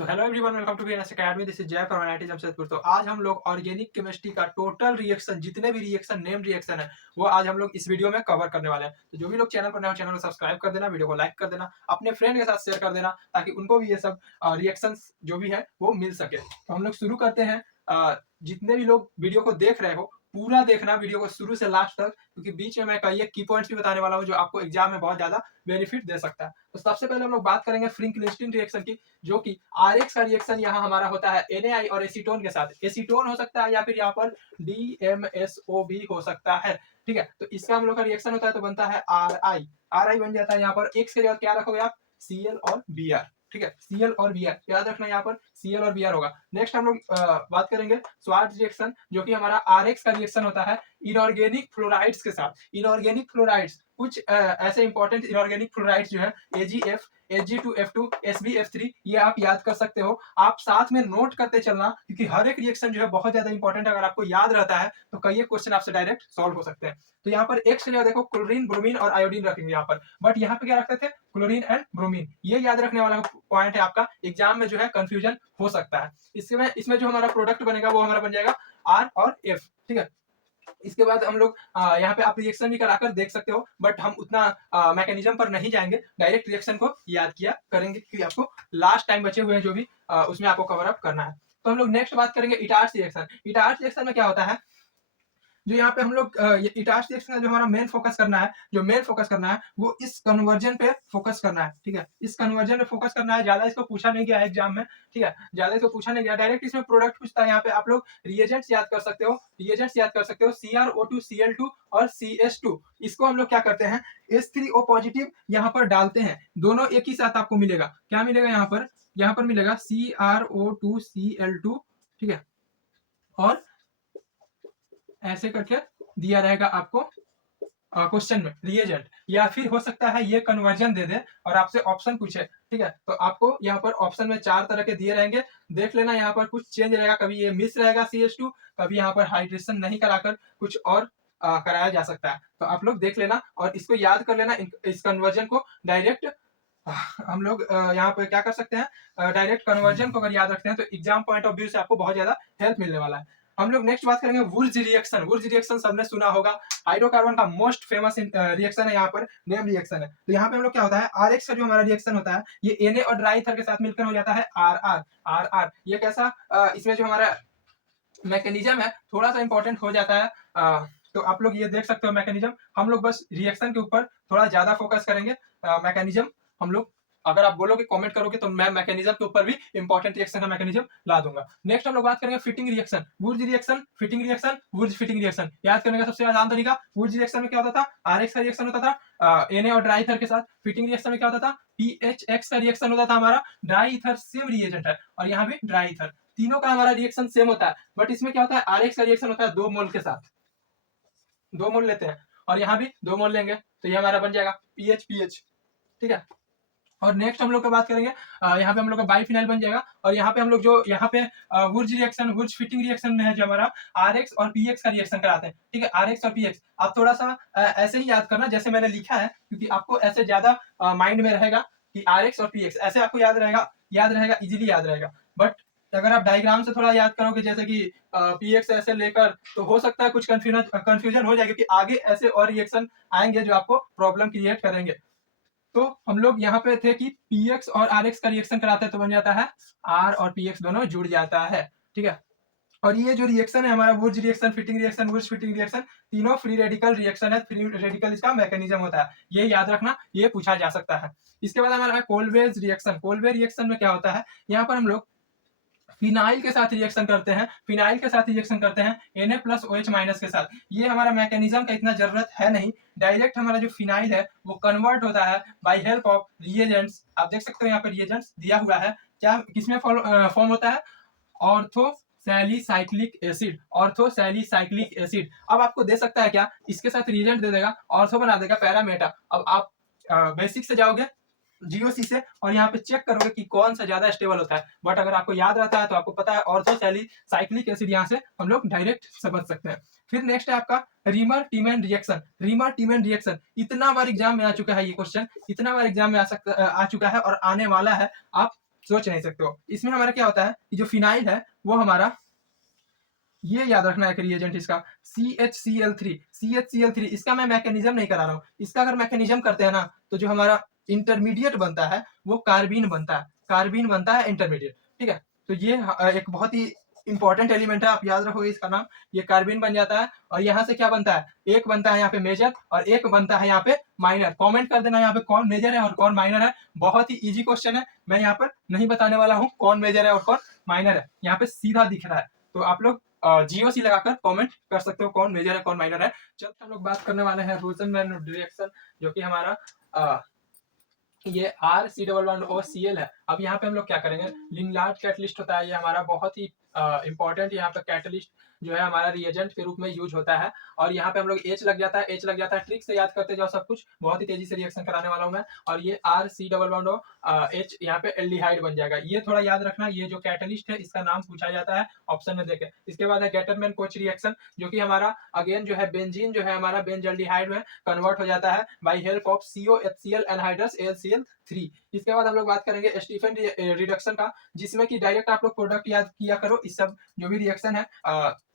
So hello everyone, welcome to BNS academy. This is Jay from IIT Jamshedpur. तो आज हम लोग ऑर्गेनिक केमिस्ट्री का टोटल रिएक्शन, जितने भी रिएक्शन नेम रिएक्शन है, वो आज हम लोग इस वीडियो में कवर करने वाले हैं। तो जो भी लोग चैनल पर नए हो, चैनल को सब्सक्राइब कर देना, वीडियो को लाइक कर देना, अपने फ्रेंड के साथ शेयर कर देना, ताकि उनको भी ये सब रिएक्शन जो भी है वो मिल सके। तो हम लोग शुरू करते हैं। जितने भी लोग वीडियो को देख रहे हो, पूरा देखना वीडियो को शुरू से लास्ट तक, क्योंकि बीच में मैं कई की पॉइंट्स भी बताने वाला हूँ जो आपको एग्जाम में बहुत ज्यादा बेनिफिट दे सकता है। तो सबसे पहले हम लोग बात करेंगे फ्रिंकलिस्टिन रिएक्शन की, जो कि आरएक्स का रिएक्शन यहाँ हमारा होता है एनएआई और एसीटोन के साथ। एसीटोन हो सकता है या फिर यहाँ पर डीएमएसओ भी हो सकता है। ठीक है, तो इसका हम लोग का रिएक्शन होता है तो बनता है आर आई। आर आई बन जाता है यहाँ पर एक्स के जगह क्या रखोगे आप, सीएल और बी आर। ठीक है, सीएल और बी आर याद रखना, यहाँ पर सीएल और बी आर होगा। नेक्स्ट हम लोग बात करेंगे स्वार्ट्ज रिएक्शन, जो कि हमारा आरएक्स का रिएक्शन होता है इनऑर्गेनिक फ्लोराइड्स के साथ। इनऑर्गेनिक फ्लोराइड्स कुछ ऐसे इंपॉर्टेंट इनऑर्गेनिक फ्लोराइड्स जो है एजीएफ, Hg2F2, SbF3, ये आप याद कर सकते हो। आप साथ में नोट करते चलना, क्योंकि हर एक रिएक्शन जो है बहुत ज्यादा इंपॉर्टेंट है। अगर आपको याद रहता है तो कई क्वेश्चन आपसे डायरेक्ट सॉल्व हो सकते हैं। तो यहाँ पर एक्स जगह देखो क्लोरीन, ब्रोमीन और आयोडीन रखेंगे यहाँ पर, बट यहाँ पे क्या रखते थे, क्लोरीन एंड ब्रोमीन। ये याद रखने वाला पॉइंट है आपका, एग्जाम में जो है कंफ्यूजन हो सकता है। इसमें जो हमारा प्रोडक्ट बनेगा वो हमारा बन जाएगा आर और एफ। ठीक है, इसके बाद हम लोग यहाँ पे आप रिएक्शन भी कराकर देख सकते हो, बट हम उतना मैकेनिज्म पर नहीं जाएंगे, डायरेक्ट रिएक्शन को याद किया करेंगे, क्योंकि आपको लास्ट टाइम बचे हुए हैं जो भी उसमें आपको कवर अप करना है। तो हम लोग नेक्स्ट बात करेंगे इटार्स रिएक्शन। इटार्स रिएक्शन में क्या होता है, जो यहाँ पे हम लोग इटार्स रिएक्शन में जो हमारा मेन फोकस करना है, जो मेन फोकस करना है वो इस कन्वर्जन पे फोकस करना है। ठीक है, इस कन्वर्जन पे फोकस करना है। ज्यादा इसको पूछा नहीं गया है एग्जाम में। ठीक है, ज्यादा इसको पूछा नहीं गया, डायरेक्ट इसमें प्रोडक्ट पूछता है। यहाँ पे आप लोग रिएजेंट्स याद कर सकते हो, रिएजेंट्स याद कर सकते हो, CrO2, Cl2 और CS2। इसको हम लोग क्या करते हैं, H3O पॉजिटिव यहाँ पर डालते हैं, दोनों एक ही साथ आपको मिलेगा। क्या मिलेगा यहाँ पर मिलेगा CrO2, Cl2। ठीक है, और ऐसे करके दिया रहेगा आपको क्वेश्चन में रिएजेंट, या फिर हो सकता है ये कन्वर्जन दे दे और आपसे ऑप्शन पूछे। ठीक है, तो आपको यहाँ पर ऑप्शन में 4 तरह के दिए रहेंगे, देख लेना। यहाँ पर कुछ चेंज रहेगा, कभी ये मिस रहेगा CH2, कभी यहाँ पर हाइड्रेशन नहीं कराकर कुछ और कराया जा सकता है। तो आप लोग देख लेना और इसको याद कर लेना। इस कन्वर्जन को डायरेक्ट हम लोग यहाँ पर क्या कर सकते हैं, डायरेक्ट कन्वर्जन को अगर याद रखते हैं तो एग्जाम पॉइंट ऑफ व्यू से आपको बहुत ज्यादा हेल्प मिलने वाला है। हम लोग नेक्स्ट बात करेंगे वुर्ज रिएक्शन। वुर्ज रिएक्शन सबने सुना होगा, हाइड्रोकार्बन का मोस्ट फेमस रिएक्शन है, यहाँ पर नेम रिएक्शन है। तो यहाँ पे हम लोग क्या होता है, आरएक्स का जो हमारा रिएक्शन होता है ये Na और ड्राई ईथर के साथ मिलकर हो जाता है आर आर। ये कैसा, इसमें जो हमारा मैकेनिज्म है थोड़ा सा इंपॉर्टेंट हो जाता है। तो आप लोग ये देख सकते हो मैकेनिज्म। हम लोग बस रिएक्शन के ऊपर थोड़ा ज्यादा फोकस करेंगे। मैकेनिज्म हम लोग, अगर आप बोलोगे कमेंट करोगे तो मैं मैकेनिज्म के ऊपर भी इंपॉर्टेंट रिएक्शन का मैकेनिज्म ला दूंगा। नेक्स्ट हम लोग बात करेंगे Fittig reaction, Wurtz reaction, Fittig reaction, Wurtz Fittig reaction. याद करने का सबसे आसान तरीका, वुर्ज रिएक्शन में क्या होता था, आरएक्स का रिएक्शन होता था Na और ड्राई ईथर के साथ। फिटिंग रिएक्शन में क्या होता था, PHX का रिएक्शन होता था हमारा, ड्राई ईथर सेम रिएजेंट है और यहाँ भी ड्राई ईथर, तीनों का हमारा रिएक्शन सेम होता है। बट इसमें क्या होता है, आरएक्स का रिएक्शन होता है 2 मोल के साथ, 2 मोल लेते हैं और यहाँ भी 2 मोल लेंगे, तो ये हमारा बन जाएगा PH। ठीक है, और नेक्स्ट हम लोग का बात करेंगे, यहाँ पे हम लोग का बाइफिनाइल बन जाएगा। और यहाँ पे हम लोग जो यहाँ पे वुर्ज रिएक्शन, वुर्ज फिटिंग रिएक्शन में है जो हमारा आरएक्स और पीएक्स का रिएक्शन कराते हैं। ठीक है, आरएक्स और पीएक्स आप थोड़ा सा ऐसे ही याद करना जैसे मैंने लिखा है, क्योंकि आपको ऐसे ज्यादा माइंड में रहेगा कि आरएक्स और पीएक्स, ऐसे आपको याद रहेगा, इजीली याद रहेगा। बट अगर आप डायग्राम से थोड़ा याद करोगे, जैसे कि पीएक्स ऐसे लेकर, तो हो सकता है कुछ कंफ्यूजन हो जाए, क्योंकि आगे ऐसे और रिएक्शन आएंगे जो आपको प्रॉब्लम क्रिएट करेंगे। तो हम लोग यहाँ पे थे कि पीएक्स और आरएक्स का रिएक्शन कराते हैं तो बन जाता है आर और पीएक्स दोनों जुड़ जाता है। ठीक है, और ये जो रिएक्शन है हमारा Wurtz reaction, Fittig reaction, Wurtz Fittig reaction, तीनों फ्री रेडिकल रिएक्शन है। फ्री रेडिकल इसका मैकेनिज्म होता है, ये याद रखना, ये पूछा जा सकता है। इसके बाद हमारा है कोलवेज रिएक्शन। कोलवे रिएक्शन में क्या होता है, यहाँ पर हम लोग फिनाइल के साथ रिएक्शन करते हैं, फिनाइल के साथ रिएक्शन करते हैं Na+OH- के साथ। ये हमारा मैकेनिज्म का इतना जरूरत है नहीं, डायरेक्ट हमारा जो फिनाइल है वो कन्वर्ट होता है बाय हेल्प ऑफ रिएजेंट्स। आप देख सकते हो यहाँ पर रिएजेंट्स दिया हुआ है, क्या किसमें फॉर्म होता है, ऑर्थो सैलिसाइक्लिक एसिड, ऑर्थोसैलिसाइक्लिक एसिड। अब आपको दे सकता है क्या, इसके साथ रिएजेंट दे देगा, ऑर्थो बना देगा पैरामेटा। अब आप बेसिक से जाओगे जीओसी से और यहाँ पे चेक करोगे कि कौन सा ज्यादा स्टेबल होता है। बट अगर आपको याद रहता है तो आपको पता है ऑर्थोसैलिसाइक्लिक एसिड, यहाँ से हम लोग डायरेक्ट समझ सकते हैं। फिर नेक्स्ट है आपका reamer Tiemann reaction. Reamer Tiemann reaction इतना बार एग्जाम में आ चुका है, ये क्वेश्चन इतना बार एग्जाम में आ चुका है और आने वाला है। आप सोच नहीं सकते हो। इसमें हमारा क्या होता है कि जो फिनाइल है वो हमारा, ये याद रखना है रिएजेंट इसका CHCl3 इसका मैं मैकेनिज्म नहीं करा रहा हूँ। इसका अगर मैकेनिज्म करते हैं ना तो जो हमारा इंटरमीडिएट बनता है वो कार्बीन बनता है, कार्बीन बनता है इंटरमीडिएट। ठीक है, तो ये एक बहुत ही इंपॉर्टेंट एलिमेंट है, आप याद रखोगे इसका नाम। ये कार्बीन बन जाता है और यहाँ से क्या बनता है, एक बनता है यहाँ पे मेजर और एक बनता है यहाँ पे माइनर। कमेंट कर देना यहाँ पे कौन मेजर है और कौन माइनर है। बहुत ही इजी क्वेश्चन है, मैं यहाँ पर नहीं बताने वाला हूँ कौन मेजर है और कौन माइनर है, यहाँ पे सीधा दिख रहा है। तो आप लोग GOC लगाकर कमेंट कर सकते हो कौन मेजर है कौन माइनर है। जब हम लोग बात करने वाले हैं रोजनमैन रिएक्शन, जो कि हमारा ये RC11OCl है। अब यहाँ पे हम लोग क्या करेंगे, लिंगलार्ड कैटलिस्ट होता है ये हमारा बहुत ही इंपॉर्टेंट, यहाँ पे कैटलिस्ट जो है हमारा रिएजेंट के रूप में यूज होता है। और यहाँ पे हम लोग H लग जाता है, H लग जाता है, ट्रिक से याद करते जाओ सब कुछ, बहुत ही तेजी से रिएक्शन कराने वाला हूँ मैं। और ये RC11OH यहाँ पे एल्डिहाइड बन जाएगा, ये थोड़ा याद रखना। ये जो कैटलिस्ट है इसका नाम पूछा जाता है ऑप्शन में देखे। इसके बाद है गेटरमैन कोच रिएक्शन, जो कि हमारा अगेन जो है बेंजीन जो है हमारा बेंजल्डिहाइड में कन्वर्ट हो जाता है by help of COHCl anhydrous AlCl3। इसके बाद हम लोग बात करेंगे स्टीफन रिडक्शन का, जिसमें कि डायरेक्ट आप लोग प्रोडक्ट याद किया करो। इस सब जो भी रिएक्शन है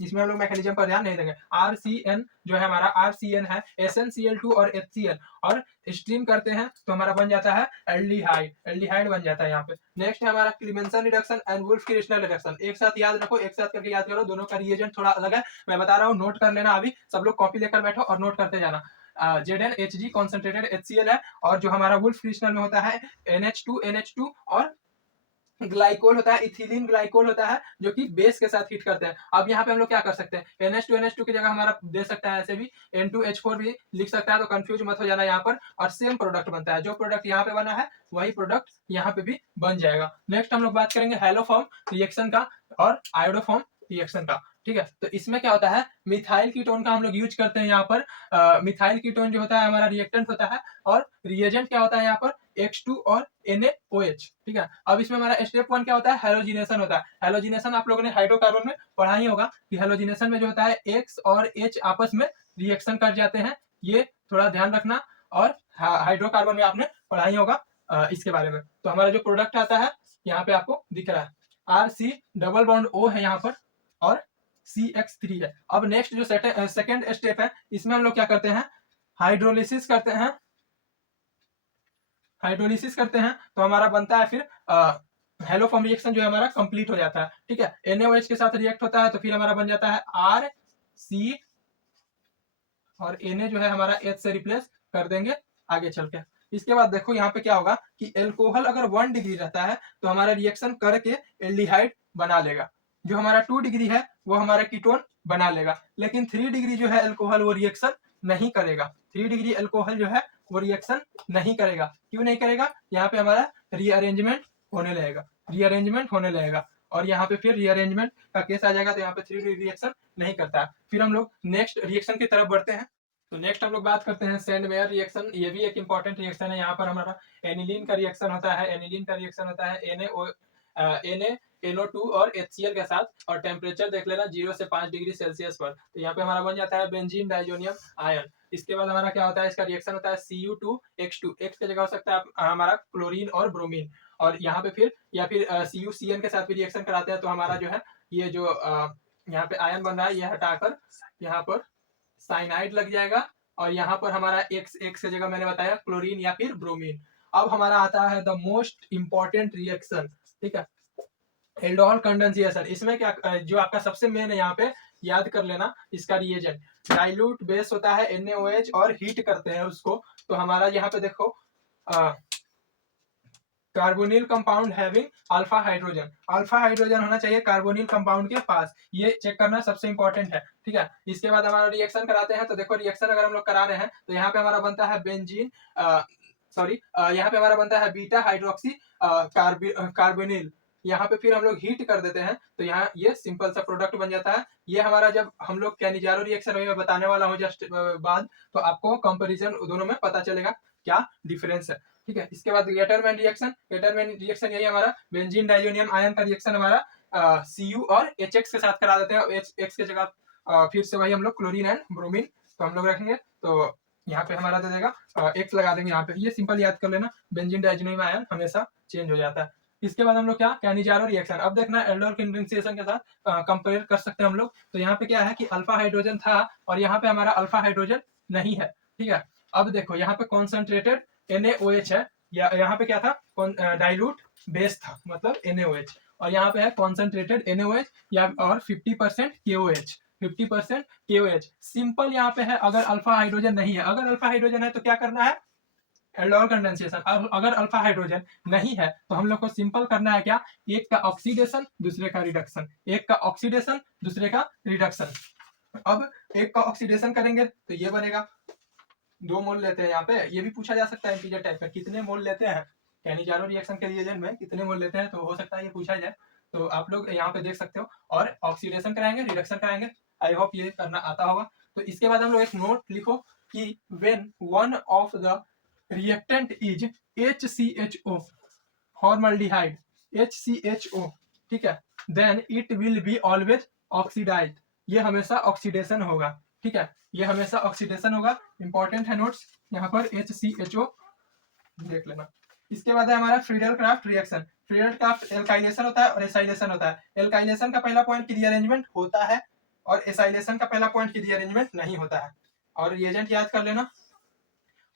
इसमें हम लोग मैकेनिज्म पर ध्यान नहीं देंगे। RCN जो है हमारा RCN है SnCl2 और HCl, और स्ट्रीम करते हैं तो हमारा बन जाता है एल्डिहाइड, एल्डिहाइड बन जाता है यहाँ पे। नेक्स्ट है हमारा Clemmensen reduction and Wolff Kishner reduction. एक साथ याद रखो, एक साथ करके याद करो, दोनों का रिएजेंट थोड़ा अलग है, मैं बता रहा हूँ, नोट कर लेना। अभी सब लोग कॉपी लेकर बैठो और नोट करते जाना। ZnHg कॉन्सेंट्रेटेड HCl है, और जो हमारा वुल्फ क्रिस्टल में होता है NH2 और ग्लाइकोल होता है, इथिलीन ग्लाइकोल होता है, जो कि बेस के साथ हिट करते हैं। अब यहाँ पे हम लोग क्या कर सकते हैं, NH2 की जगह हमारा दे सकता है ऐसे भी N2H4 भी लिख सकता है, तो कंफ्यूज मत हो जाना यहाँ पर। और सेम प्रोडक्ट बनता है, जो प्रोडक्ट यहाँ पे बना है वही प्रोडक्ट यहाँ पे भी बन जाएगा। नेक्स्ट हम लोग बात करेंगे हैलोफॉर्म रिएक्शन का और आयोडोफॉर्म रिएक्शन का। ठीक है, तो इसमें क्या होता है, मिथाइल कीटोन का हम लोग यूज करते हैं यहाँ पर। मिथाइल कीटोन जो होता है हमारा रिएक्टेंट होता है, और रिएजेंट क्या होता है यहाँ पर X2 और NaOH। ठीक है, अब इसमें हमारा स्टेप 1 क्या होता है, हेलोजिनेशन होता है। हेलोजिनेशन आप लोगों ने हाइड्रोकार्बन में पढ़ा ही होगा कि हेलोजिनेशन में जो होता है X और H आपस में रिएक्शन कर जाते हैं, ये थोड़ा ध्यान रखना। और हाइड्रोकार्बन में आपने पढ़ा ही होगा इसके बारे में। तो हमारा जो प्रोडक्ट आता है यहाँ पे आपको दिख रहा है, RC डबल बॉन्ड O है यहाँ पर, और CX3 है। अब नेक्स्ट जो सेकेंड स्टेप है, इसमें हम लोग क्या करते हैं, हाइड्रोलिसिस करते हैं। हाइड्रोलिसिस करते हैं तो हमारा बनता है फिर हेलोफॉर्म रिएक्शन जो है हमारा कंप्लीट हो जाता है। ठीक है, NaOH के साथ रिएक्ट होता है तो फिर हमारा बन जाता है RC, और Na जो है हमारा H से रिप्लेस कर देंगे आगे चल के। इसके बाद देखो यहाँ पे क्या होगा कि एल्कोहल अगर 1 डिग्री रहता है तो हमारा रिएक्शन करके एल्डिहाइड बना लेगा। जो हमारा 2 डिग्री है वो हमारा कीटोन बना लेगा। लेकिन 3 डिग्री जो है एल्कोहल वो रिएक्शन नहीं करेगा। 3 डिग्री एल्कोहल जो है वो रिएक्शन नहीं करेगा। क्यों नहीं करेगा, यहाँ पे हमारा रीअरेंजमेंट होने लगेगा, रीअरेंजमेंट होने लगेगा, और यहाँ पे फिर रीअरेंजमेंट का केस आ जाएगा, तो यहाँ पे 3 डिग्री रिएक्शन नहीं करता है। फिर हम लोग नेक्स्ट रिएक्शन की तरफ बढ़ते हैं। तो नेक्स्ट हम लोग बात करते हैं सैंडमेयर रिएक्शन। ये भी एक इंपॉर्टेंट रिएक्शन है। यहाँ पर हमारा एनिलीन का रिएक्शन होता है, एनिलीन का रिएक्शन होता है NaNO2 और HCl के साथ, और टेम्परेचर देख लेना 0 से 5 डिग्री सेल्सियस पर। तो यहाँ पे हमारा बन जाता है बेंजीन डाइजोनियम आयन। इसके बाद हमारा क्या होता है, इसका रिएक्शन होता है Cu2H2, X की जगह हो सकता है हमारा क्लोरीन और ब्रोमीन, और यहाँ पे फिर या फिर CuCN के साथ भी रिएक्शन कराते हैं, तो हमारा जो है ये जो यहाँ पे आयन बन रहा है ये हटाकर यहाँ पर साइनाइड लग जाएगा, और यहाँ पर हमारा X की जगह मैंने बताया क्लोरीन या फिर ब्रोमीन। अब हमारा आता है द मोस्ट इंपॉर्टेंट रिएक्शन। ठीक है, एल्डोहल कंडेंसेशन। इसमें क्या जो आपका सबसे मेन है यहाँ पे याद कर लेना, इसका रिएजेंट डाइल्यूट बेस होता है NaOH, और हीट करते हैं उसको। तो हमारा यहाँ पे देखो carbonyl compound having alpha hydrogen, alpha hydrogen होना चाहिए कार्बोनिल कंपाउंड के पास, ये चेक करना सबसे इंपॉर्टेंट है। ठीक है, इसके बाद हमारा रिएक्शन कराते हैं। तो देखो रिएक्शन अगर हम लोग करा रहे हैं तो यहाँ पे हमारा बनता है बेंजीन यहाँ पे हमारा बनता है बीटा हाइड्रोक्सी कार्बोनिल। यहाँ पे फिर हम लोग हीट कर देते हैं तो यहाँ ये सिंपल सा प्रोडक्ट बन जाता है। ये हमारा जब हम लोग कैनिजारो रिएक्शन में बताने वाला हूँ जस्ट बाद, तो आपको कंपैरिजन दोनों में पता चलेगा क्या डिफरेंस है। ठीक है, इसके बाद गेटरमैन रिएक्शन, गेटरमैन रिएक्शन यही हमारा बेंजीन डाइजोनियम आयन का रिएक्शन हमारा Cu और HX के साथ करा देते हैं। X के जगह फिर से वही हम लोग क्लोरीन एंड ब्रोमीन तो हम लोग रखेंगे, तो यहाँ पे हमारा दे देगा X लगा देंगे यहाँ पे। ये सिंपल याद कर लेना, बेंजीन डाइजोनियम आयन हमेशा चेंज हो जाता है। इसके बाद हम लोग क्या, कैनिजारो रिएक्शन। अब देखना एल्डोल कंडेंसेशन के साथ कंपेयर कर सकते हैं हम लोग। तो यहाँ पे क्या है कि अल्फा हाइड्रोजन था और यहाँ पे हमारा अल्फा हाइड्रोजन नहीं है, ठीक है। अब देखो यहाँ पे कॉन्सेंट्रेटेड NaOH है, या यहाँ पे क्या था, डाइल्यूट बेस था, मतलब NaOH, और यहाँ पे है कॉन्सेंट्रेटेड NaOH या और 50% KOH, 50% KOH। सिंपल यहाँ पे है, अगर अल्फा हाइड्रोजन नहीं है, अगर अल्फा हाइड्रोजन है तो क्या करना है, एल्डोल कंडेंसेशन। अब अगर अल्फा हाइड्रोजन नहीं है तो हम लोग को सिंपल करना है क्या, एक का ऑक्सीडेशन दूसरे का रिडक्शन, एक का ऑक्सीडेशन दूसरे का रिडक्शन। अब एक का ऑक्सीडेशन करेंगे तो ये बनेगा, 2 मोल लेते हैं यहाँ पे, ये भी पूछा जा सकता है इंटीजर टाइप में, कितने मोल लेते हैं कैनिजारो रिएक्शन के रिएजेंट में, कितने मोल लेते हैं, तो हो सकता है ये पूछा जाए। तो आप लोग यहाँ पे देख सकते हो, और ऑक्सीडेशन कराएंगे, रिडक्शन कराएंगे। आई होप ये करना आता होगा। तो इसके बाद हम लोग एक नोट लिखो कि when one of the reactant is HCHO, formaldehyde, HCHO, ठीक है, then it will be always oxidise, ये हमेशा ऑक्सीडेशन होगा, ठीक है, ये हमेशा ऑक्सीडेशन होगा। इंपॉर्टेंट है नोट्स यहाँ पर, HCHO देख लेना। इसके बाद है हमारा Friedel craft reaction. Friedel craft alkylation होता है और एसाइलेशन होता है। एल्काइलेशन का पहला पॉइंट की रीअरेंजमेंट होता है और एसाइलेशन का पहला पॉइंट की रीअरेंजमेंट नहीं होता है। और रिएजेंट याद कर लेना,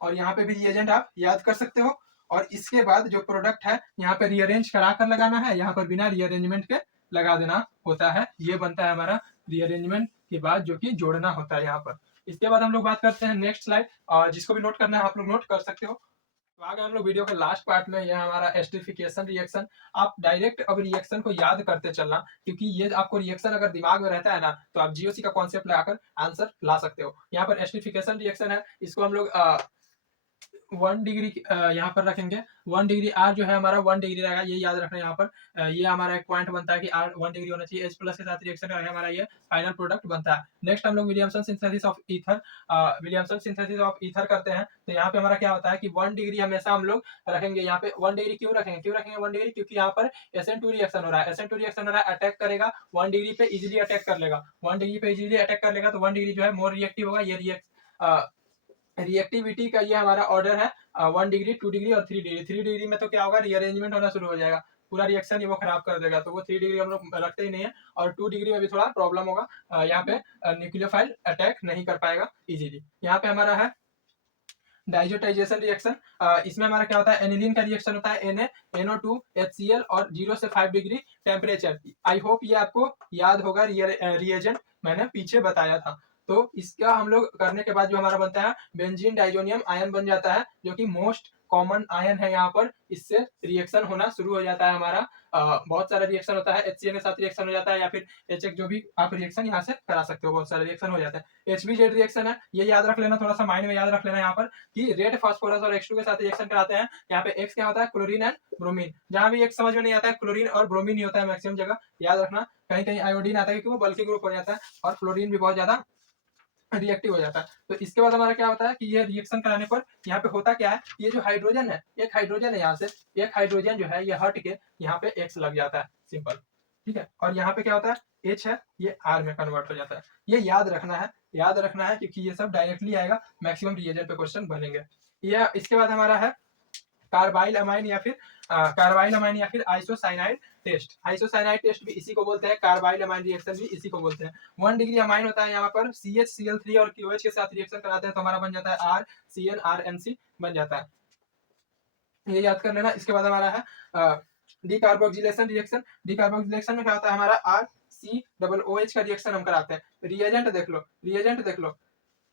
और यहाँ पे भी रिएजेंट आप याद कर सकते हो। और इसके बाद जो प्रोडक्ट है यहाँ पे रीअरेंज करा कर लगाना है, यहाँ पर बिना रीअरेंजमेंट के लगा देना होता है। ये बनता है हमारा रीअरेंजमेंट के बाद जो कि जोड़ना होता है यहाँ पर। इसके बाद हम लोग बात करते हैं नेक्स्ट स्लाइड, और जिसको भी नोट करना है आप लोग नोट कर सकते हो। तो आगे हम लोग वीडियो के लास्ट पार्ट में, यह हमारा एस्टरिफिकेशन रिएक्शन। आप डायरेक्ट अब रिएक्शन को याद करते चलना, क्योंकि ये आपको रिएक्शन अगर दिमाग में रहता है ना, तो आप GOC का कॉन्सेप्ट लगाकर आंसर ला सकते हो। यहाँ पर एस्टरिफिकेशन रिएक्शन है, इसको हम लोग 1 डिग्री यहाँ पर रखेंगे। 1 डिग्री R जो है हमारा 1 डिग्री रहेगा, ये याद रखना। यहाँ पर ये हमारा एक पॉइंट बनता है कि R 1 डिग्री होना चाहिए। H प्लस के साथ रिएक्शन करके हमारा ये फाइनल प्रोडक्ट बनता है। नेक्स्ट हम लोग Williamson synthesis of ether, Williamson synthesis of ether करते हैं। तो यहाँ पे हमारा क्या होता है कि 1 डिग्री हमेशा हम लोग रखेंगे। यहाँ पे 1 डिग्री क्यों रखेंगे, 1 डिग्री, क्योंकि यहाँ पर SN2 रिएक्शन हो रहा है। SN2 रिएक्शन हो रहा है, अटैक करेगा 1 डिग्री पे, इजिली अटैक कर लेगा। 1 डिग्री पे इजिली अटैक कर लेगा, तो 1 डिग्री जो है मोर रिएक्टिव होगा। ये रिएक्टिविटी का ये हमारा ऑर्डर है 1 डिग्री, 2 डिग्री और 3 डिग्री। 3 डिग्री में तो क्या होगा, रीअरेंजमेंट होना शुरू हो जाएगा, पूरा रिएक्शन ही वो खराब कर देगा। तो वो 3 डिग्री हम लोग रखते ही नहीं है। और 2 डिग्री में भी थोड़ा प्रॉब्लम होगा, यहाँ पे न्यूक्लियोफाइल अटैक नहीं कर पाएगा इजीली। यहाँ पे हमारा है डाइजोटाइजेशन रिएक्शन। इसमें हमारा क्या होता है, एनिलीन का रिएक्शन होता है, NaNO2 HCl और 0 से 5 डिग्री टेम्परेचर। आई होप ये आपको याद होगा, रिएजेंट मैंने पीछे बताया था। तो इसका हम लोग करने के बाद जो हमारा बनता है बेंजीन डाइजोनियम आयन बन जाता है, जो कि मोस्ट कॉमन आयन है यहाँ पर। इससे रिएक्शन होना शुरू हो जाता है हमारा। बहुत सारा रिएक्शन होता है, HCl के साथ रिएक्शन हो जाता है, या फिर HX, जो भी आप रिएक्शन यहाँ से करा सकते हो, बहुत सारे रिएक्शन हो जाता है। HBZ रिएक्शन है, ये याद रख लेना, थोड़ा सा माइंड में याद रख लेना यहाँ पर, कि रेड फास्फोरस और H2 के साथ रिएक्शन कराते हैं। यहाँ पे X क्या होता है, क्लोरीन एंड ब्रोमीन। जहां भी X समझ में नहीं आता है, क्लोरीन और ब्रोमीन ही होता है मैक्सिमम जगह, याद रखना। कहीं कहीं आयोडीन आता है, क्योंकि वो बल्कि ग्रुप हो जाता है, और फ्लोरीन भी बहुत ज्यादा रिएक्टिव हो जाता है। तो इसके बाद हमारा क्या होता है कि ये रिएक्शन कराने पर यहाँ पे होता क्या है, ये जो हाइड्रोजन है, एक हाइड्रोजन है यहाँ से, एक हाइड्रोजन जो है ये हट के यहाँ पे X लग जाता है, सिंपल, ठीक है। और यहाँ पे क्या होता है, H है, ये R में कन्वर्ट हो जाता है। ये याद रखना है, याद रखना है, क्योंकि ये सब डायरेक्टली आएगा, मैक्सिमम रिएजेंट पे क्वेश्चन बनेंगे। ये इसके बाद हमारा है कार्बाइल अमाइन या फिर आइसोसाइनाइड टेस्ट। आइसोसाइनाइड टेस्ट भी इसी को बोलते हैं, कार्बाइल अमाइन रिएक्शन भी इसी को बोलते हैं। 1 डिग्री अमाइन होता है, यहाँ पर CHCl3 और QH के साथ रिएक्शन कराते हैं, तो हमारा बन जाता है RCnRnC बन जाता है, ये याद कर लेना। इसके बाद हमारा है डीकार्बोक्सिलेशन रिएक्शन। डीकार्बोक्सिलेशन में क्या होता है, हमारा RCOOH का रिएक्शन हम कराते हैं। रिएजेंट देख लो, रिएजेंट देख लो,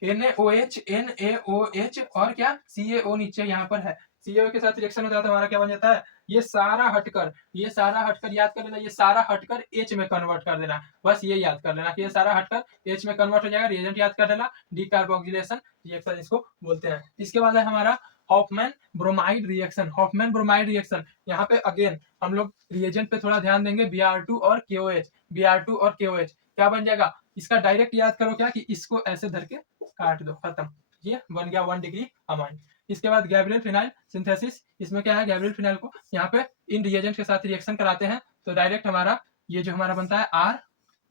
NaOH, NaOH और क्या, CaO नीचे यहाँ पर है, CaO के साथ रिएक्शन होता है, तो हमारा क्या बन जाता है, ये सारा हटकर याद कर लेना, ये सारा हटकर H में कन्वर्ट कर देना। बस ये याद कर लेना कि ये सारा हटकर H में कन्वर्ट हो जाएगा, रिएजेंट याद कर लेना, डीकार्बोक्सिलेशन रिएक्शन इसको बोलते हैं। इसके बाद है हमारा Hoffmann bromide reaction. Hoffmann bromide reaction, यहाँ पे अगेन हम लोग रिएजेंट पे थोड़ा ध्यान देंगे, Br2 और KOH, Br2 और KOH क्या बन जाएगा, इसका डायरेक्ट याद करो क्या, कि इसको ऐसे धर के काट दो, खत्म, ये बन गया 1 डिग्री अमाइन। इसके बाद गैब्रियल फिनाइल सिंथेसिस। इसमें क्या है, गैब्रियल फिनाइल को यहाँ पे इन रिएजेंट के साथ रिएक्शन कराते हैं, तो डायरेक्ट हमारा ये जो हमारा बनता है R,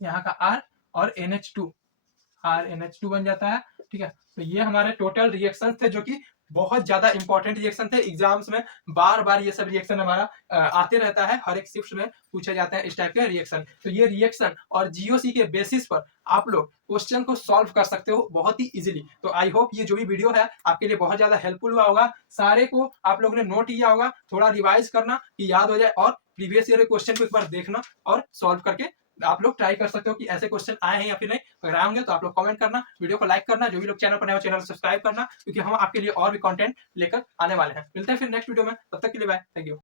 यहाँ का R और NH2 बन जाता है, ठीक है। तो ये हमारे टोटल रिएक्शन थे, जो कि बहुत ज्यादा इंपॉर्टेंट रिएक्शन थे। एग्जाम्स में बार बार ये सब रिएक्शन हमारा आते रहता है, हर एक शिफ्ट में पूछे जाते हैं इस टाइप के रिएक्शन। तो ये रिएक्शन और जीओसी के बेसिस पर आप लोग क्वेश्चन को सॉल्व कर सकते हो बहुत ही इजीली। तो आई होप ये जो भी वीडियो है आपके लिए बहुत ज्यादा हेल्पफुल हुआ होगा। सारे को आप लोगों ने नोट किया होगा, थोड़ा रिवाइज करना कि याद हो जाए, और प्रीवियस ईयर के क्वेश्चन को एक बार देखना और सॉल्व करके आप लोग ट्राई कर सकते हो कि ऐसे क्वेश्चन आए हैं या फिर नहीं। अगर आए होंगे तो आप लोग कमेंट करना, वीडियो को लाइक करना, जो भी लोग चैनल पर नए हो चैनल को सब्सक्राइब करना, क्योंकि हम आपके लिए और भी कंटेंट लेकर आने वाले हैं। मिलते हैं फिर नेक्स्ट वीडियो में, तब तक के लिए बाय, थैंक यू।